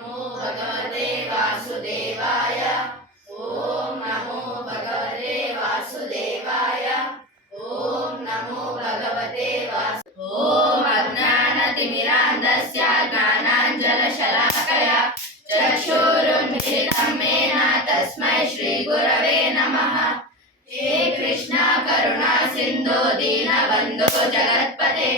नमो भगवते वासुदेवाय। ओम नमो भगवते वासुदेवाय। ओम नमो भगवते ओम अज्ञानतिमिरान्धस्य ज्ञानाञ्जनशलाकया चक्षुरुन्मिलितं येन तस्मै श्रीगुरवे नमः। हे कृष्णा करुणा सिन्धु दीनबन्धो जगत्पते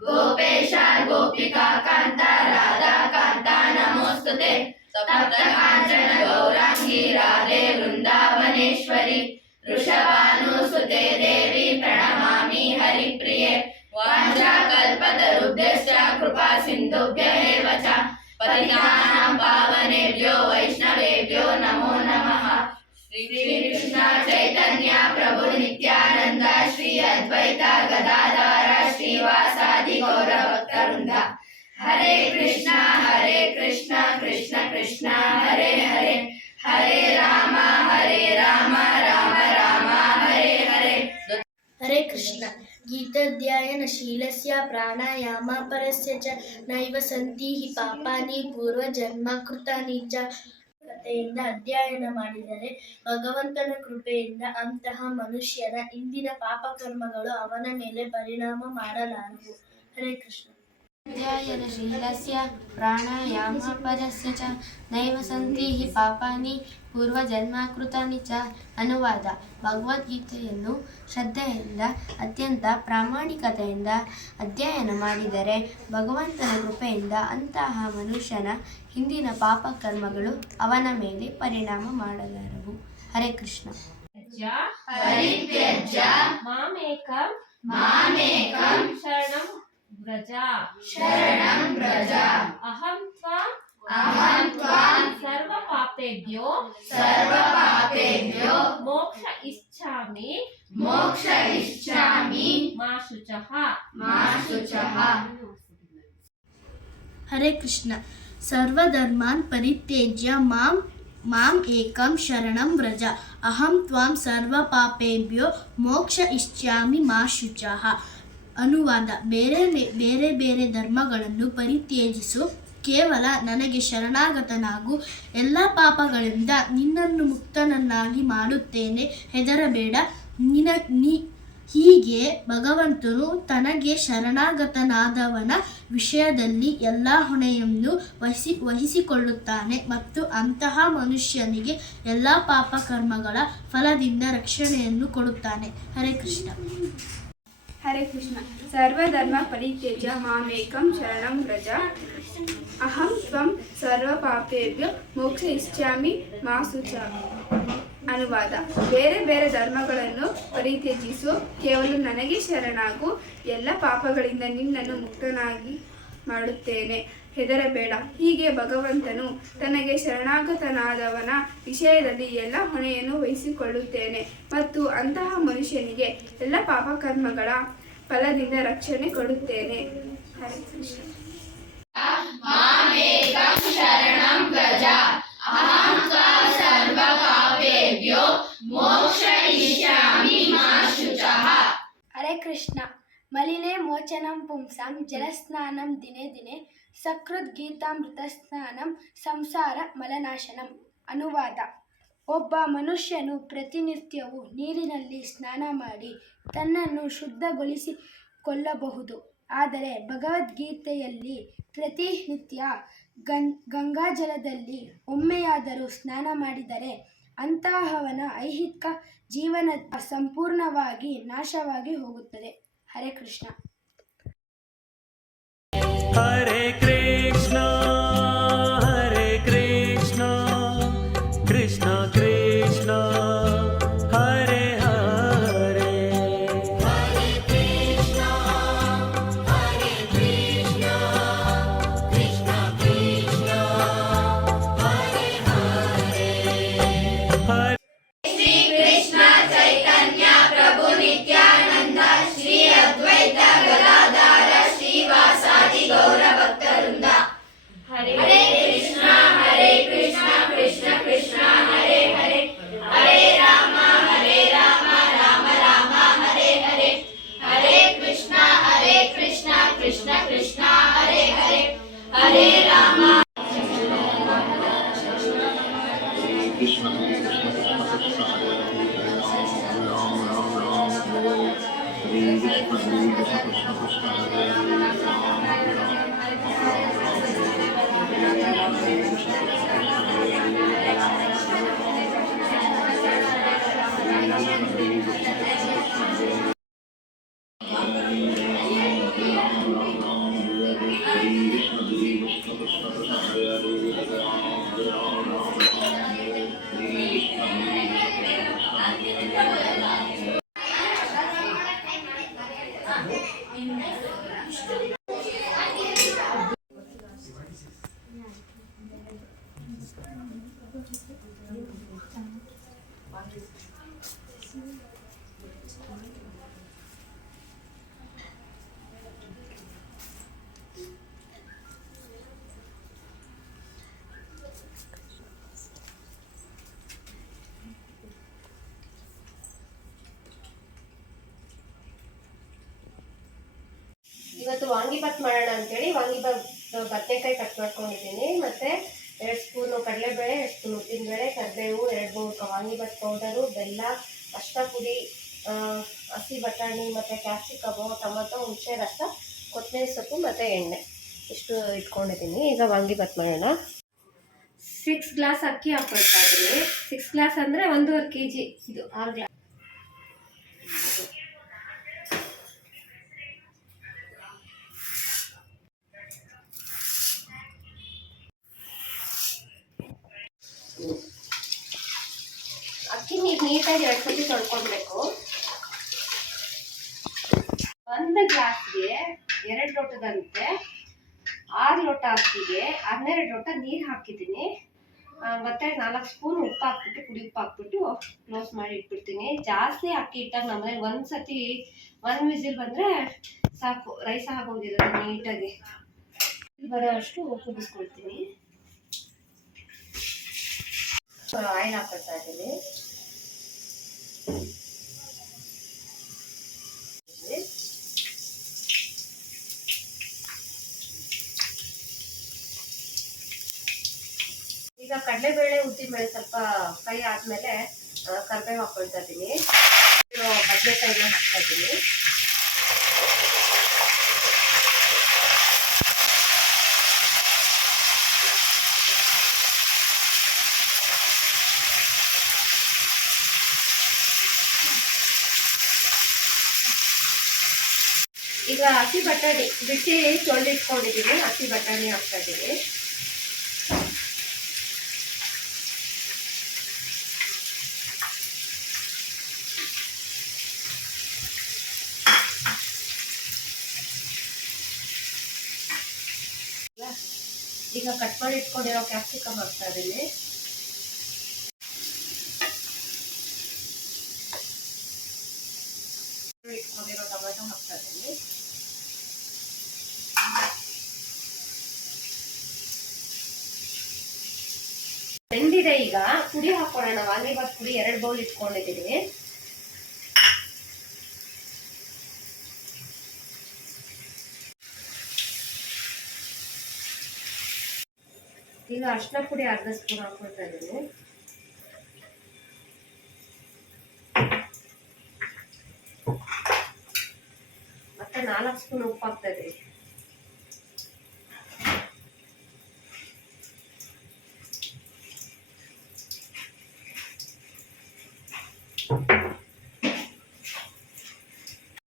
गोपेश गोपिका कान्ता राधा कान्ता नमोस्तुते। सप्तकाञ्चन गौराङ्गी राधे वृन्दावनेश्वरी वृषभानुसुते देवी प्रणमामि हरिप्रिये। वाञ्छाकल्पतरुभ्यश्च कृपा सिन्धुभ्य एव च पतितानां पावनेभ्यो वैष्णवेभ्यो नमो नमः। श्री कृष्ण चैतन्य प्रभु नित्यानंद श्री अद्वैत गदाधर श्रीवासादि गौर भक्तवृंद। हरे कृष्ण कृष्ण कृष्ण हरे हरे, हरे राम राम राम हरे हरे। हरे कृष्ण। गीताध्ययनशीलस्य प्राणायामपरस्य च नैव सन्ति हि पापानि पूर्वजन्मकृतानि च। ಕಥೆಯಿಂದ ಅಧ್ಯಯನ ಮಾಡಿದರೆ ಭಗವಂತನ ಕೃಪೆಯಿಂದ ಅಂತಹ ಮನುಷ್ಯನ ಇಂದಿನ ಪಾಪಕರ್ಮಗಳು ಅವನ ಮೇಲೆ ಪರಿಣಾಮ ಮಾಡಲಾರವು. ಹರೇ ಕೃಷ್ಣ. ಅಧ್ಯಯನಶೀಲಸ್ಯ ಪ್ರಾಣಾಯಾಮಪರಸ್ಯ ಚ ನೈವ ಸಂತಿ ಹಿ ಪಾಪಾನಿ ಪೂರ್ವಜನ್ಮಕೃತಾನಿ ಚ. ಅನುವಾದ. ಭಗವದ್ಗೀತೆಯನ್ನು ಶ್ರದ್ಧೆಯಿಂದ ಅತ್ಯಂತ ಪ್ರಾಮಾಣಿಕತೆಯಿಂದ ಅಧ್ಯಯನ ಮಾಡಿದರೆ ಭಗವಂತನ ಕೃಪೆಯಿಂದ ಅಂತಹ ಮನುಷ್ಯನ ಹಿಂದಿನ ಪಾಪಕರ್ಮಗಳು ಅವನ ಮೇಲೆ ಪರಿಣಾಮ ಮಾಡಲಾರವು. ಹರೇ ಕೃಷ್ಣ. ಪರಿತ್ಯಜ್ಯ ಮಾಮೇಕಂ ಶರಣಂ ವ್ರಜ ಅಹಂ ತ್ವಾಂ ಸರ್ವಪಾಪೇಭ್ಯೋ ಮೋಕ್ಷ ಇಚ್ಛಾಮಿ ಮಾ ಶುಚಃ. ಹರೇ ಕೃಷ್ಣ. ಸರ್ವಧರ್ಮಾನ್ ಪರಿತ್ಯಜ್ಯ ಮಾಂ ಏಕಂ ಶರಣಂ ವ್ರಜ ಅಹಂ ತ್ವಾಂ ಸರ್ವಪಾಪೇಭ್ಯೋ ಮೋಕ್ಷ ಇಚ್ಛಾಮಿ ಮಾ ಶುಚಃ. ಅನುವಾದ. ಬೇರೆ ಬೇರೆ ಧರ್ಮಗಳನ್ನು ಪರಿತ್ಯಜಿಸು, ಕೇವಲ ನನಗೆ ಶರಣಾಗತನಾಗು, ಎಲ್ಲ ಪಾಪಗಳಿಂದ ನಿನ್ನನ್ನು ಮುಕ್ತನನ್ನಾಗಿ ಮಾಡುತ್ತೇನೆ, ಹೆದರಬೇಡ. ಹೀಗೆ ಭಗವಂತನು ತನಗೆ ಶರಣಾಗತನಾದವನ ವಿಷಯದಲ್ಲಿ ಎಲ್ಲ ಹೊಣೆಯನ್ನು ವಹಿಸಿಕೊಳ್ಳುತ್ತಾನೆ ಮತ್ತು ಅಂತಹ ಮನುಷ್ಯನಿಗೆ ಎಲ್ಲ ಪಾಪಕರ್ಮಗಳ ಫಲದಿಂದ ರಕ್ಷಣೆಯನ್ನು ಕೊಡುತ್ತಾನೆ. ಹರೇ ಕೃಷ್ಣ. ಹರೇ ಕೃಷ್ಣ. ಸರ್ವಧರ್ಮ ಪರಿತ್ಯಜ್ಯ ಮಾಮೇಕಂ ಶರಣಂ ವ್ರಜ ಅಹಂ ತ್ವಂ ಸರ್ವಪಾಪೇಭ್ಯೋ ಮೋಕ್ಷ ಇಚ್ಛಾಮಿ ಮಾ ಶುಚಃ. ಅನುವಾದ. ಬೇರೆ ಬೇರೆ ಧರ್ಮಗಳನ್ನು ಪರಿತ್ಯಜಿಸು, ಕೇವಲ ನನಗೆ ಶರಣಾಗು, ಎಲ್ಲ ಪಾಪಗಳಿಂದ ನಿನ್ನನ್ನು ಮುಕ್ತನಾಗಿ ಮಾಡುತ್ತೇನೆ, ಹೆದರಬೇಡ. ಹೀಗೆ ಭಗವಂತನು ತನಗೆ ಶರಣಾಗತನಾದವನ ವಿಷಯದಲ್ಲಿ ಎಲ್ಲ ಹೊಣೆಯನ್ನು ವಹಿಸಿಕೊಳ್ಳುತ್ತೇನೆ ಮತ್ತು ಅಂತಹ ಮನುಷ್ಯನಿಗೆ ಎಲ್ಲ ಪಾಪಕರ್ಮಗಳ ಫಲದಿಂದ ರಕ್ಷಣೆ ಕೊಡುತ್ತೇನೆ. ಹರೇ ಕೃಷ್ಣ. ಮಾಮೇಕಂ ಶರಣಂ ವ್ರಜ ಅಹಂ ತ್ವಾಂ ಸರ್ವಪಾಪೇಭ್ಯೋ ಮೋಕ್ಷ ಇಚ್ಛಾಮಿ ಮಾ ಶುಚಃ. ಹರೇ ಕೃಷ್ಣ. ಮಲಿನೇ ಮೋಚನಂ ಪುಂಸಾಂ ಜಲಸ್ನಾನಂ ದಿನೇ ದಿನೇ ಸಕೃದ್ಗೀತಾಮೃತ ಸ್ನಾನಂ ಸಂಸಾರ ಮಲನಾಶನಂ. ಅನುವಾದ. ಒಬ್ಬ ಮನುಷ್ಯನು ಪ್ರತಿನಿತ್ಯವೂ ನೀರಿನಲ್ಲಿ ಸ್ನಾನ ಮಾಡಿ ತನ್ನನ್ನು ಶುದ್ಧಗೊಳಿಸಿಕೊಳ್ಳಬಹುದು. ಆದರೆ ಭಗವದ್ಗೀತೆಯಲ್ಲಿ ಪ್ರತಿನಿತ್ಯ ಗಂಗಾಜಲದಲ್ಲಿ ಒಮ್ಮೆಯಾದರೂ ಸ್ನಾನ ಮಾಡಿದರೆ ಅಂತಹವನ ಐಹಿಕ ಜೀವನ ಸಂಪೂರ್ಣವಾಗಿ ನಾಶವಾಗಿ ಹೋಗುತ್ತದೆ. ಹರೇ ಕೃಷ್ಣ. ಹರೇ ಕೃಷ್ಣ ಕೃಷ್ಣ ಕೃಷ್ಣ ಹರೇ ಹರೇ. ಹರೇ ಕೃಷ್ಣ ಕೃಷ್ಣ ಕೃಷ್ಣ ಹರೇ ಹರೇ. ಶ್ರೀ ಕೃಷ್ಣ ಚೈತನ್ಯ ಪ್ರಭು ನಿತ್ಯಾನಂದ ಶ್ರೀ ಅದ್ವೈತ ಗದಾಧರ ಶ್ರೀವಾಸಾದಿ ಗೌರ ಭಕ್ತವೃಂದ. ಹರೇ ಕೃಷ್ಣ ಕೃಷ್ಣ ಕೃಷ್ಣ ಹರೇ ಹರೇ, ಹರೇ ರಾಮ ರಾಮ ರಾಮ ಹರೇ ಹರೇ. ಹರೇ ಕೃಷ್ಣ ಕೃಷ್ಣ ಕೃಷ್ಣ ಹರೇ ಹರೇ, ಹರೇ ರಾಮ ಇವತ್ತು ವಾಂಗಿಬಾತ್ ಮಾಡೋಣ ಅಂತೇಳಿ ವಾಂಗಿಬಾತ್ ಬದನೆಕಾಯಿ ಕಟ್ ಮಾಡ್ಕೊಂಡಿದ್ದೀನಿ, ಮತ್ತೆ 2 ಸ್ಪೂನು ಕಡಲೆಬೇಳೆ, 2 ಸ್ಪೂನ್ ಉದ್ದಿನಬೇಳೆ, ಕರಿಬೇವು, 2 ಬೌಲ್ ವಾಂಗಿಬಾತ್ ಪೌಡರು, ಬೆಲ್ಲ, ಅರಿಶಿನ ಪುಡಿ, ಹಸಿ ಬಟಾಣಿ, ಮತ್ತು ಕ್ಯಾಪ್ಸಿಕಮು, ಟೊಮೊಟೊ, ಹುಣಸೆ ರಸ, ಕೊತ್ತಂಬರಿ ಸೊಪ್ಪು ಮತ್ತು ಎಣ್ಣೆ ಇಷ್ಟು ಇಟ್ಕೊಂಡಿದ್ದೀನಿ. ಈಗ ವಾಂಗಿಬಾತ್ ಮಾಡೋಣ. 6 ಗ್ಲಾಸ್ ಅಕ್ಕಿ ಹಾಕ್ಕೊಳ್ತಾ ಇದ್ದೀನಿ. 6 ಗ್ಲಾಸ್ ಅಂದರೆ 1.5 kg, ಇದು 6 ಗ್ಲಾಸ್. ಅಕ್ಕಿ ನೀಟಾಗಿ 2 ಸತಿ ತೊಳ್ಕೊಳ್ಬೇಕು. 1 ಗ್ಲಾಸ್ಗೆ 2 ಲೋಟದಂತೆ 6 ಲೋಟ ಅಕ್ಕಿಗೆ 12 ಲೋಟ ನೀರು ಹಾಕಿದ್ದೀನಿ. ಮತ್ತೆ 4 ಸ್ಪೂನ್ ಉಪ್ಪು ಹಾಕ್ಬಿಟ್ಟು, ಪುಡಿ ಉಪ್ಪು ಹಾಕ್ಬಿಟ್ಟು ಕ್ಲೋಸ್ ಮಾಡಿ ಇಟ್ಬಿಡ್ತೀನಿ. ಜಾಸ್ತಿ ಅಕ್ಕಿ ಇಟ್ಟಾಗ ನಮ್ಮನೇಲಿ 1 ಸತಿ 1 ವಿಸಿಲ್ ಬಂದರೆ ಸಾಕು, ರೈಸ್ ಆಗೋಗಿರುತ್ತೆ ನೀಟಾಗಿ. ಬರೋಷ್ಟು ಕುದಿಸ್ಕೊಳ್ತೀನಿ. ಆಯಿಲ್ ಹಾಕ್ಕೊಳ್ತಾ ಇದ್ದೀನಿ. ಈಗ ಕಡಲೆಬೇಳೆ, ಉದ್ದಿನಬೇಳೆ ಸ್ವಲ್ಪ ಫ್ರೈ ಆದಮೇಲೆ ಕರಿಬೇವು ಹಾಕ್ಕೊಳ್ತಾ ಇದ್ದೀನಿ. ಬದನೆಕಾಯಿನ ಹಾಕ್ತಾ ಇದ್ದೀನಿ. ಈಗ ಹಸಿ ಬಟಾಣಿ ಬಿಸಿ ತೊಳೆದಿಟ್ಕೊಂಡಿದ್ದೀನಿ, ಹಸಿ ಬಟಾಣಿ ಹಾಕ್ತಾ ಇದ್ದೀನಿ. ಈಗ ಕಟ್ ಮಾಡಿ ಇಟ್ಕೊಂಡಿರೋ ಕ್ಯಾಪ್ಸಿಕಮ್ ಹಾಕ್ತಾ ಇದ್ದೀನಿ. ಇಟ್ಕೊಂಡಿರೋ ಟೊಮೆಟೊ ಹಾಕ್ತಾ ಇದ್ದೀನಿ. ಬೆಂದಿದೆ. ಈಗ ಪುಡಿ ಹಾಕೊಳ್ಳೋಣ. ವಾಂಗಿಬಾತ್ ಪುಡಿ 2 ಬೌಲ್ ಇಟ್ಕೊಂಡಿದ್ದೀನಿ. ಈಗ ಅರಿಶಿನ ಪುಡಿ 1/2 ಸ್ಪೂನ್ ಹಾಕೊಳ್ತಾ ಇದ್ದೀನಿ. ಮತ್ತೆ 4 ಸ್ಪೂನ್ ಉಪ್ಪು ಹಾಕ್ತಾ ಇದ್ದೀನಿ.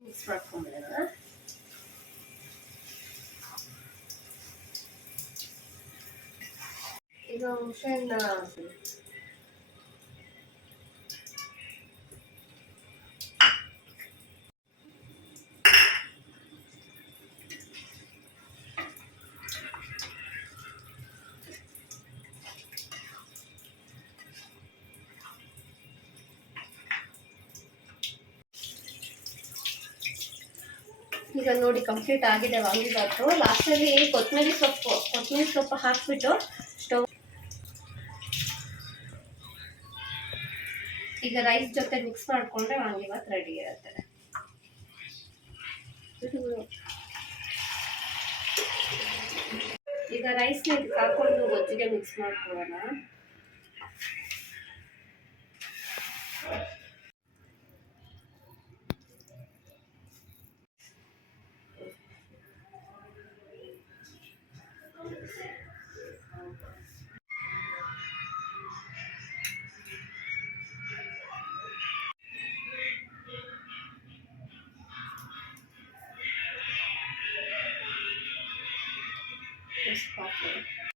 ಮಿಕ್ಸ್ ಮಾಡ್ಕೊಂಡ್ಬಿಡೋಣ. ಈಗ ಹುಣಸೆಹಣ್ಣು ಈಗ ನೋಡಿ ಕಂಪ್ಲೀಟ್ ಆಗಿದೆ ವಾಂಗಿಬಾತು. ಲಾಸ್ಟಲ್ಲಿ ಕೊತ್ತಂಬರಿ ಸೊಪ್ಪು ಹಾಕ್ಬಿಟ್ಟು ಸ್ಟವ್. ಈಗ ರೈಸ್ ಜೊತೆ ಮಿಕ್ಸ್ ಮಾಡಿಕೊಂಡ್ರೆ ವಾಂಗಿಬಾತ್ ರೆಡಿ ಇರುತ್ತೆ. ಈಗ ರೈಸ್ನ ಇದಕ್ಕೆ ಹಾಕೊಂಡು ಗೊಜ್ಜಿಗೆ ಮಿಕ್ಸ್ ಮಾಡ್ಕೊಳ್ಳೋಣ. Just pop it.